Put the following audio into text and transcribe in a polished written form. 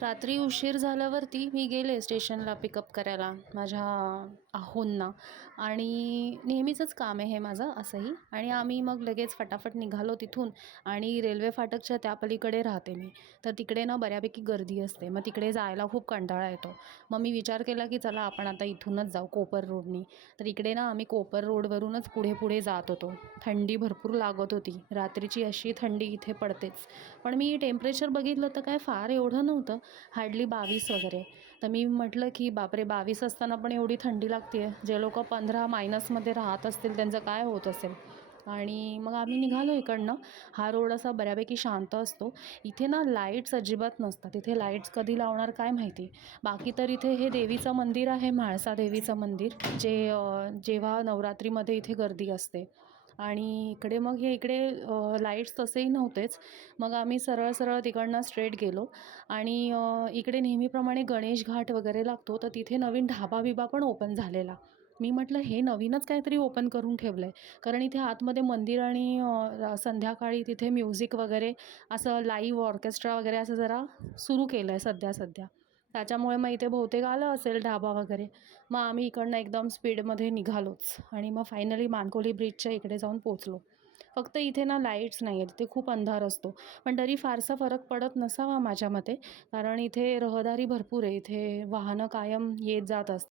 रात्री उशीर झाल्यावरती मी गेले स्टेशनला पिकअप करायला माझ्या आहोंना. आणि नेहमीचंच काम आहे हे माझं असंही. आणि आम्ही मग लगेच फटाफट निघालो तिथून. आणि रेल्वे फाटकच्या त्या पलीकडे राहते मी, तर तिकडे ना बऱ्यापैकी गर्दी असते, मग तिकडे जायला खूप कंटाळा येतो. मग मी विचार केला की चला आपण आता इथूनच जाऊ कोपर रोडनी. तर इकडे ना आम्ही कोपर रोडवरूनच पुढे पुढे जात होतो. थंडी भरपूर लागत होती, रात्रीची अशी थंडी इथे पडतेच. पण मी टेम्परेचर बघितलं तर काय फार एवढं नव्हतं, हार्डली 22 वगैरे. तर मी म्हटलं की बापरे, 22 असताना पण एवढी थंडी लागते आहे, जे लोक 15 मायनसमध्ये राहत असतील त्यांचं काय होत असेल. आणि मग आम्ही निघालो इकडनं. हा रोड असा बऱ्यापैकी शांत असतो. इथे ना लाईट्स अजिबात नसतात, इथे लाईट्स कधी लावणार काय माहिती. बाकी तर इथे हे देवीचं मंदिर आहे, म्हाळसा देवीचं मंदिर, जे जेव्हा नवरात्रीमध्ये इथे गर्दी असते. आणि इकडे मग हे इकडे लाईट्स तसेही नव्हतेच. मग आम्ही सरळ सरळ तिकडनं स्ट्रेट गेलो. आणि इकडे नेहमीप्रमाणे गणेश घाट वगैरे लागतो, तर तिथे नवीन ढाबा बिबा पण ओपन झालेला. मी म्हटलं हे नवीनच काहीतरी ओपन करून ठेवलं आहे, कारण इथे आतमध्ये मंदिर आणि संध्याकाळी तिथे म्युझिक वगैरे असं लाईव्ह ऑर्केस्ट्रा वगैरे असं जरा सुरू केलं आहे सध्या सध्या. त्याच्यामुळे मग इथे बहुतेक आलं असेल ढाबा वगैरे. मग आम्ही इकडनं एकदम स्पीडमध्ये निघालोच आणि मग फायनली मानकोली ब्रिजच्या इकडे जाऊन पोचलो. फक्त इथे ना लाईट्स नाही आहेत, इथे खूप अंधार असतो. पण तरी फारसा फरक पडत नसावा माझ्या मते, कारण इथे रहदारी भरपूर आहे, इथे वाहनं कायम येत जात असतात.